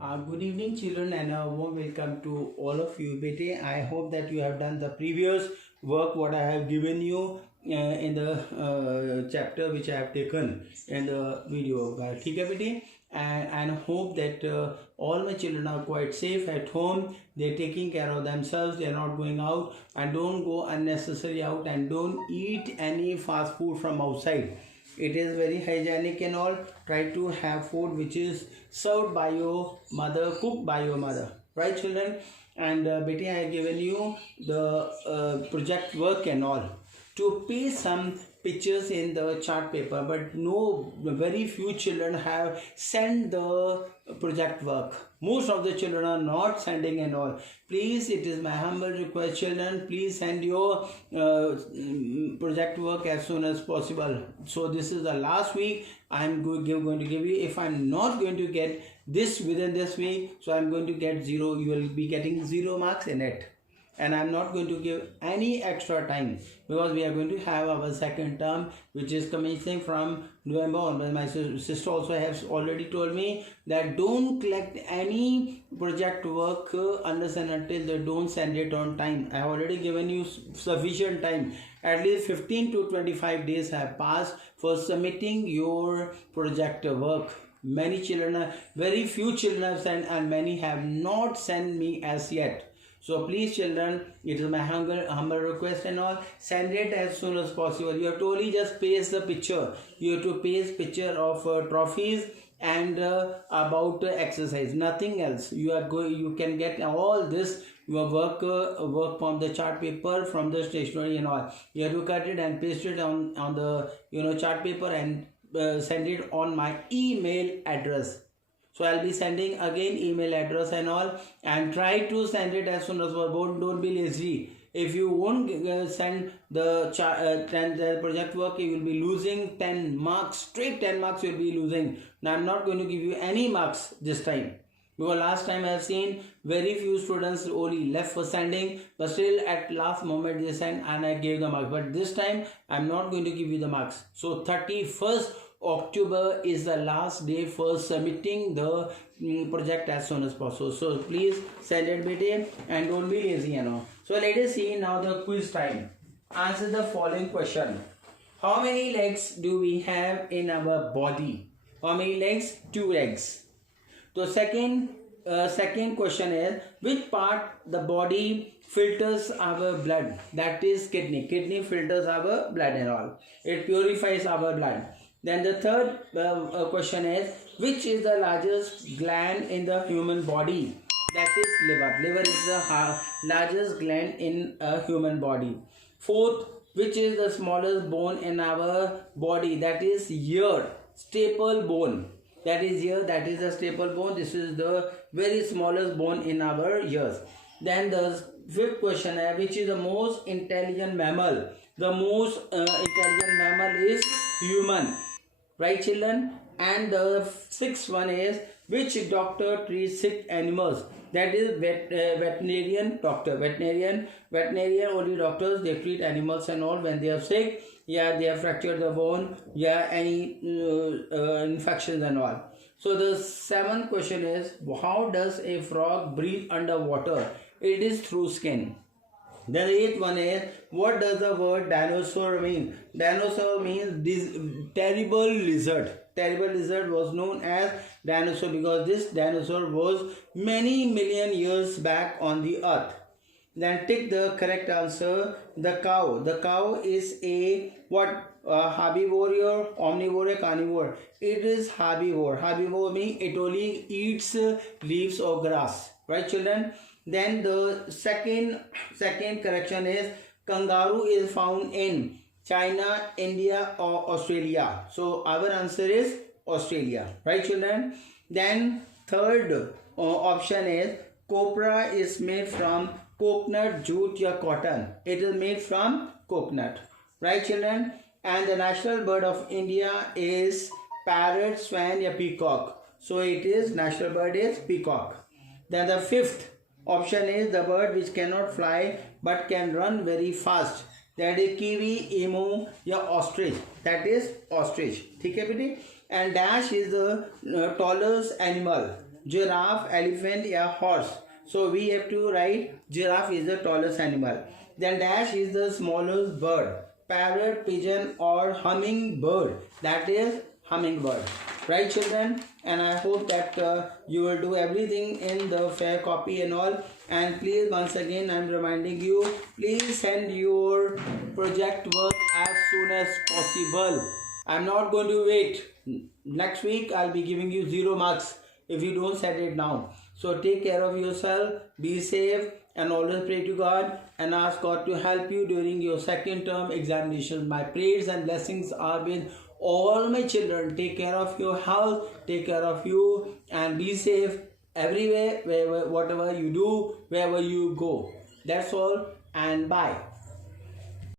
Good evening, children, and a warm welcome to all of you. Bete, I hope that you have done the previous work what I have given you in the chapter which I have taken in the video. ठीक है बेटे? And hope that all my children are quite safe at home. They're taking care of themselves. They're not going out, and don't go unnecessarily out, and don't eat any fast food from outside. It is very hygienic and all. Try to have food which is served by your mother, cooked by your mother, right children? And Betty, I have given you the project work and all to paste some pictures in the chart paper, but no, very few children have sent the project work. Most of the children are not sending and all. Please, it is my humble request, children, please send your project work as soon as possible. So this is the last week I am going to give you. If I am not going to get this within this week, so I am going to get 0. You will be getting 0 marks in it. And I am not going to give any extra time because we are going to have our second term which is commencing from November onwards. My sister also has already told me that don't collect any project work unless and until they don't send it on time. I have already given you sufficient time. At least 15 to 25 days have passed for submitting your project work. Many children, very few children have sent, and many have not sent me as yet. So please children, it is my humble request and all, send it as soon as possible. You have to only just paste the picture. You have to paste picture of trophies and about exercise, nothing else. You can get all this your work from the chart paper, from the stationery and all. You have to cut it and paste it on the chart paper and send it on my email address. So I'll be sending again email address and all, and try to send it as soon as possible. Don't be lazy. If you won't send the project work, you will be losing 10 marks. Straight 10 marks you will be losing. Now I'm not going to give you any marks this time. Because last time I have seen very few students only left for sending, but still at last moment they sent and I gave the marks. But this time I'm not going to give you the marks. So 31st October is the last day for submitting the project as soon as possible. So please send it, BT, and don't be lazy, So let us see now the quiz time. Answer the following question. How many legs do we have in our body? How many legs? 2 legs. So second question is, which part the body filters our blood? That is kidney. Kidney filters our blood and all. It purifies our blood. Then the third question is, which is the largest gland in the human body? That is liver. Liver is the largest gland in a human body. Fourth, which is the smallest bone in our body? That is ear, staple bone. That is ear, that is the staple bone. This is the very smallest bone in our ears. Then the fifth question is, which is the most intelligent mammal? The most intelligent mammal is human. Right children? And the sixth one is, which doctor treats sick animals? That is veterinarian doctor. Veterinarian only doctors, they treat animals and all when they are sick. Yeah, they have fractured the bone. Yeah, any infections and all. So the seventh question is, how does a frog breathe underwater? It is through skin. Then the eighth one is, what does the word dinosaur mean? Dinosaur means this terrible lizard. Terrible lizard was known as dinosaur because this dinosaur was many million years back on the earth. Then take the correct answer. The cow. The cow is a what? Herbivore, omnivore, carnivore. It is herbivore. Herbivore means it only eats leaves or grass. Right children? Then the second correction is, kangaroo is found in China, India or Australia. So our answer is Australia. Right children? Then third option is, copra is made from coconut, jute or cotton. It is made from coconut. Right children? And the national bird of India is parrot, swan or peacock. So it is national bird is peacock. Then the fifth option is the bird which cannot fly but can run very fast. That is kiwi, emu or ostrich. That is ostrich. ठीक है बेटे? And dash is the tallest animal. giraffe, elephant, or horse. So we have to write giraffe is the tallest animal. Then dash is the smallest bird. Parrot, pigeon, or hummingbird. That is hummingbird. Right, children? And I hope that you will do everything in the fair copy and all. And please, once again, I'm reminding you, please send your project work as soon as possible. I'm not going to wait. Next week, I'll be giving you 0 marks if you don't set it now. So take care of yourself, be safe, and always pray to God and ask God to help you during your second term examination. My prayers and blessings are with all my children. Take care of your health, take care of you, and be safe everywhere, wherever, whatever you do, wherever you go. That's all, and bye.